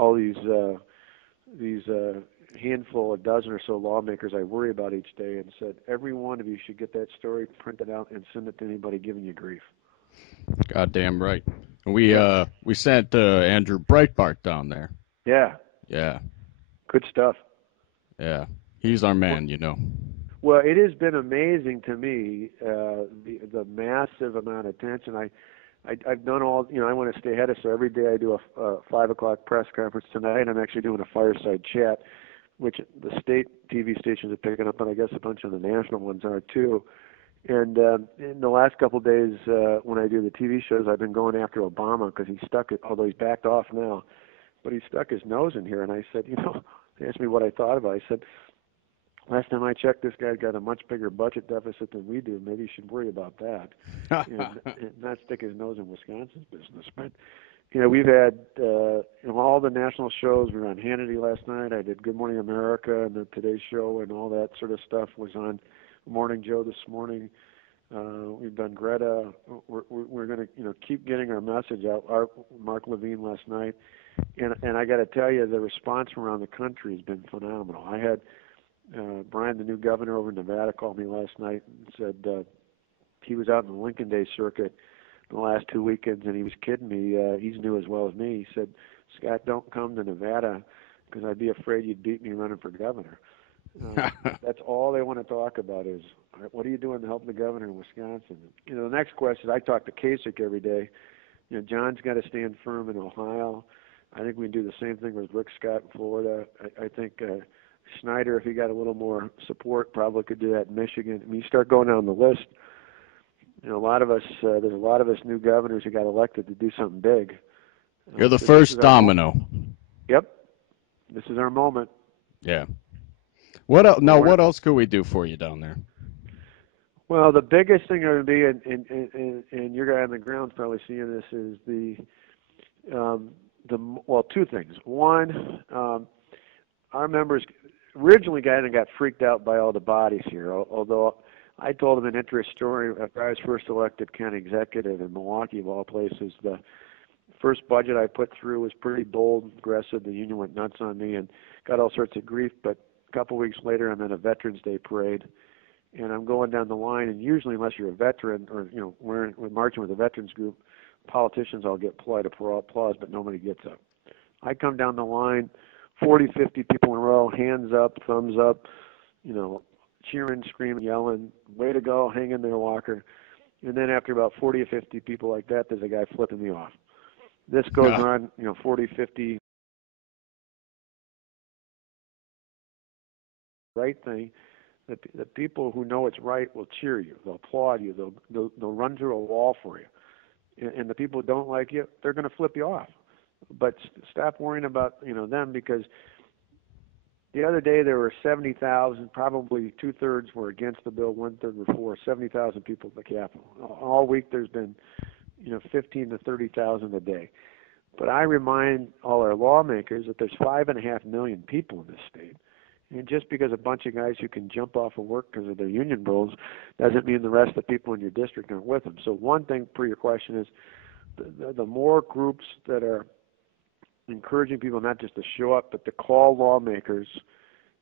all these handful, a dozen or so lawmakers I worry about each day, and said every one of you should get that story printed out and send it to anybody giving you grief. Goddamn right. And Yeah. we sent Andrew Breitbart down there. Yeah. Yeah, Good stuff. yeah. He's our Well, man, you know. well, it has been amazing to me the massive amount of attention. I've done all, I want to stay ahead of, so every day I do a 5 o'clock press conference. Tonight I'm actually doing a fireside chat, which the state TV stations are picking up, and I guess a bunch of the national ones are too. And in the last couple of days, when I do the TV shows, I've been going after Obama because he's stuck it, although he's backed off now, but he stuck his nose in here. And I said, they asked me what I thought about it. I said, last time I checked, this guy's got a much bigger budget deficit than we do. Maybe he should worry about that and not stick his nose in Wisconsin's business. But we've had all the national shows. We were on Hannity last night. I did Good Morning America and the Today Show, and all that sort of stuff was on Morning Joe this morning. We've done Greta. We're going to keep getting our message out. Mark Levine last night, and I got to tell you, the response from around the country has been phenomenal. I had Brian, the new governor over in Nevada, called me last night and said he was out in the Lincoln Day circuit the last 2 weekends, and he was kidding me. He's new as well as me. He said, "Scott, don't come to Nevada because I'd be afraid you'd beat me running for governor." That's all they want to talk about is, what are you doing to help the governor in Wisconsin? The next question, I talk to Kasich every day. John's got to stand firm in Ohio. I think we can do the same thing with Rick Scott in Florida. I think Snyder, if he got a little more support, probably could do that in Michigan. I mean, you start going down the list, a lot of us, there's a lot of us new governors who got elected to do something big. You're the So this is first our domino. Yep. This is our moment. Yeah. What else? Now, We're what else could we do for you down there? Well, the biggest thing going to be, and your guy on the ground's probably seeing this, is two things. One, our members originally got freaked out by all the bodies here. Although I told them an interesting story after I was first elected county executive in Milwaukee, of all places. The first budget I put through was pretty bold, aggressive. The union went nuts on me and got all sorts of grief. But a couple of weeks later, I'm in a Veterans Day parade, and I'm going down the line. And usually, unless you're a veteran or we're marching with a veterans group, politicians all get polite applause, but nobody gets up. I come down the line, 40, 50 people in a row, hands up, thumbs up, cheering, screaming, yelling, way to go, hang in there, Walker. And then after about 40 or 50 people like that, there's a guy flipping me off. This goes on, 40, 50, right thing. The people who know it's right will cheer you. They'll applaud you. They'll run through a wall for you. And the people who don't like you, they're going to flip you off. But stop worrying about them, because the other day there were 70,000, probably 2/3 were against the bill, 1/3 were for. 70,000 people at the Capitol. All week there's been 15 to 30,000 a day. But I remind all our lawmakers that there's 5.5 million people in this state. And just because a bunch of guys who can jump off of work because of their union rules doesn't mean the rest of the people in your district aren't with them. So one thing for your question is the more groups that are encouraging people not just to show up, but to call lawmakers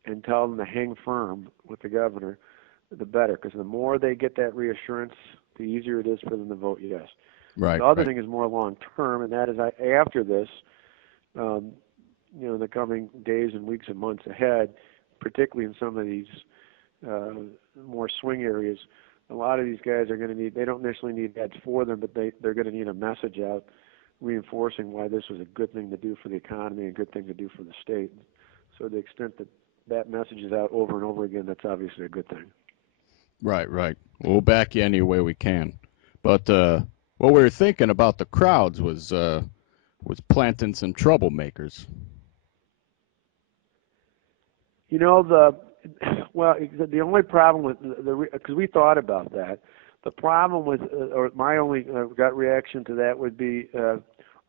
and tell them to hang firm with the governor, the better. Because the more they get that reassurance, the easier it is for them to vote yes. Right. The other Right. thing is more long term, and that is after this, in the coming days and weeks and months ahead, particularly in some of these more swing areas, a lot of these guys are going to need, they don't necessarily need ads for them, but they're going to need a message out reinforcing why this was a good thing to do for the economy and a good thing to do for the state. So to the extent that that message is out over and over again, that's obviously a good thing. Right. Right. We'll back you any way we can. But what we were thinking about the crowds was planting some troublemakers. The only problem with because we thought about that, the problem with, or my only gut reaction to that would be,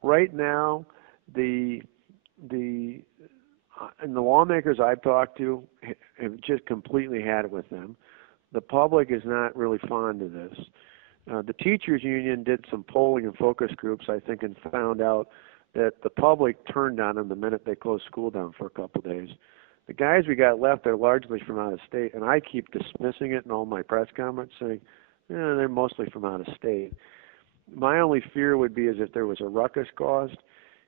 right now, and the lawmakers I've talked to have just completely had it with them. The public is not really fond of this. The teachers union did some polling and focus groups, I think, and found out that the public turned on them the minute they closed school down for a couple of days. The guys we got left are largely from out of state, and I keep dismissing it in all my press comments, saying, they're mostly from out of state. My only fear would be is if there was a ruckus caused,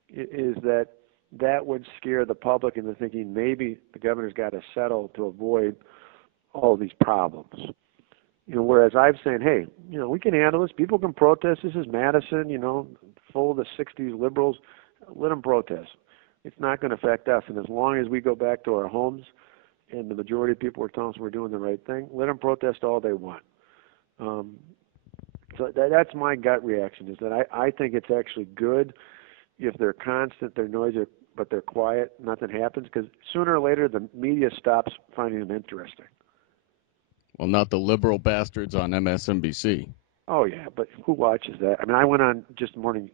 is that would scare the public into thinking maybe the governor's got to settle to avoid all these problems. Whereas I'm saying, hey, we can handle this. People can protest. This is Madison, full of the 60s liberals. Let them protest. It's not going to affect us. And as long as we go back to our homes and the majority of people are telling us we're doing the right thing, let them protest all they want. So that's my gut reaction, is that I think it's actually good if they're constant, they're noisy, but they're quiet, nothing happens, because sooner or later the media stops finding them interesting. Well, not the liberal bastards on MSNBC. Oh, yeah, but who watches that? I mean, I went on just morning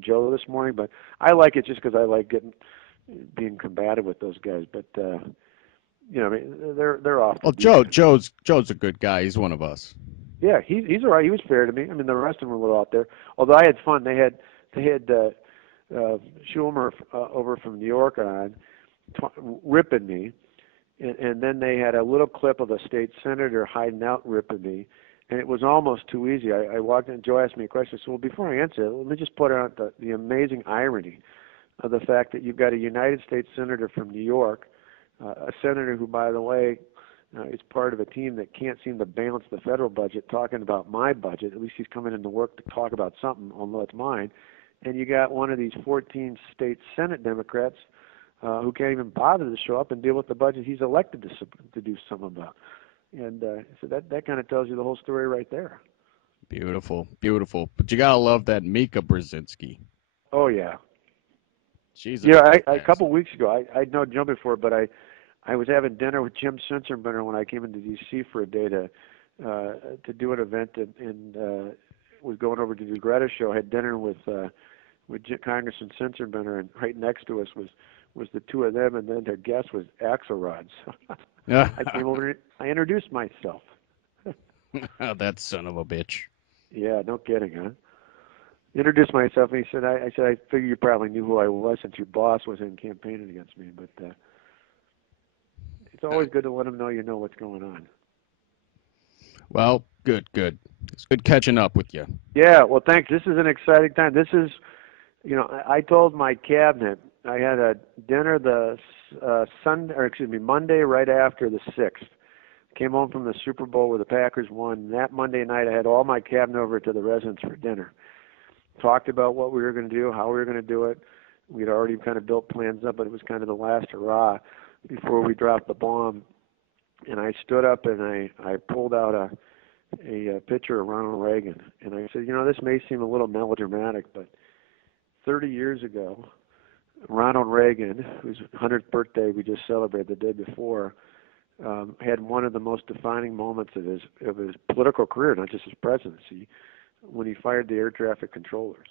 Joe this morning, but I like it just because I like being combative with those guys. But I mean, they're off. Well, Joe's a good guy. He's one of us. Yeah, he's all right. He was fair to me. I mean, the rest of them were a little out there. Although I had fun. They had Schumer over from New York on ripping me, and then they had a little clip of a state senator hiding out ripping me. And it was almost too easy. I walked in, Joe asked me a question. I said, well, before I answer it, let me just put out the amazing irony of the fact that you've got a United States senator from New York, a senator who, by the way, is part of a team that can't seem to balance the federal budget, talking about my budget. At least he's coming into work to talk about something, although it's mine. And you got one of these 14 state Senate Democrats who can't even bother to show up and deal with the budget he's elected to do something about. And so that kind of tells you the whole story right there. Beautiful, beautiful. But you gotta love that Mika Brzezinski. Oh yeah. She's a couple weeks ago, I'd known Joe before, but I was having dinner with Jim Sensenbrenner when I came into D.C. for a day to do an event, and was going over to do Greta's show. I had dinner with Congressman Sensenbrenner, and right next to us was the two of them, and then their guest was Axelrod. So I came over and I introduced myself. That son of a bitch. Yeah, no kidding, huh? Introduced myself, and he said, I said, I figure you probably knew who I was since your boss was in campaigning against me, but it's always good to let them know you know what's going on. Well, good. It's good catching up with you. Yeah, well, thanks. This is an exciting time. This is, I told my cabinet, I had a dinner Monday right after the 6th. Came home from the Super Bowl where the Packers won. That Monday night, I had all my cabinet over to the residence for dinner. Talked about what we were going to do, how we were going to do it. We'd already kind of built plans up, but it was kind of the last hurrah before we dropped the bomb. And I stood up and I pulled out a picture of Ronald Reagan. And I said, this may seem a little melodramatic, but 30 years ago, Ronald Reagan, whose 100th birthday we just celebrated the day before, had one of the most defining moments of his political career, not just his presidency, when he fired the air traffic controllers.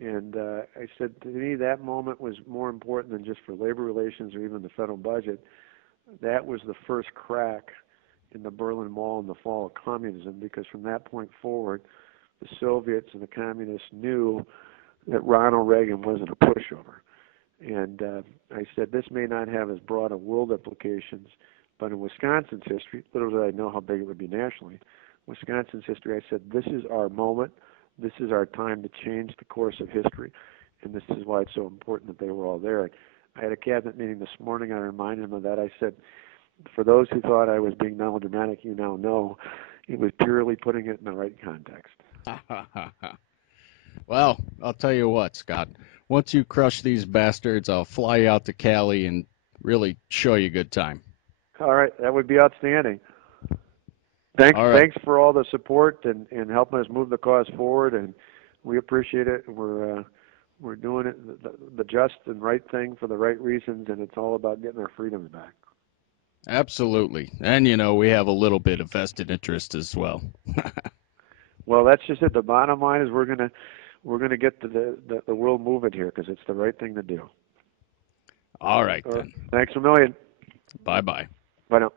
And I said, to me, that moment was more important than just for labor relations or even the federal budget. That was the first crack in the Berlin Wall in the fall of communism, because from that point forward, the Soviets and the communists knew that Ronald Reagan wasn't a pushover. And I said, this may not have as broad a world implications, but in Wisconsin's history, little did I know how big it would be nationally, Wisconsin's history, I said, this is our moment. This is our time to change the course of history. And this is why it's so important that they were all there. I had a cabinet meeting this morning. I reminded them of that. I said, for those who thought I was being melodramatic, you now know it was purely putting it in the right context. Well, I'll tell you what, Scott. Once you crush these bastards, I'll fly you out to Cali and really show you a good time. All right, that would be outstanding. Thanks for all the support and helping us move the cause forward, and we appreciate it. We're doing it the just and right thing for the right reasons, and it's all about getting our freedoms back. Absolutely, and we have a little bit of vested interest as well. Well, that's just it. The bottom line is we're gonna get the world moving here because it's the right thing to do. All right then. Thanks a million. Bye-bye. Bye now.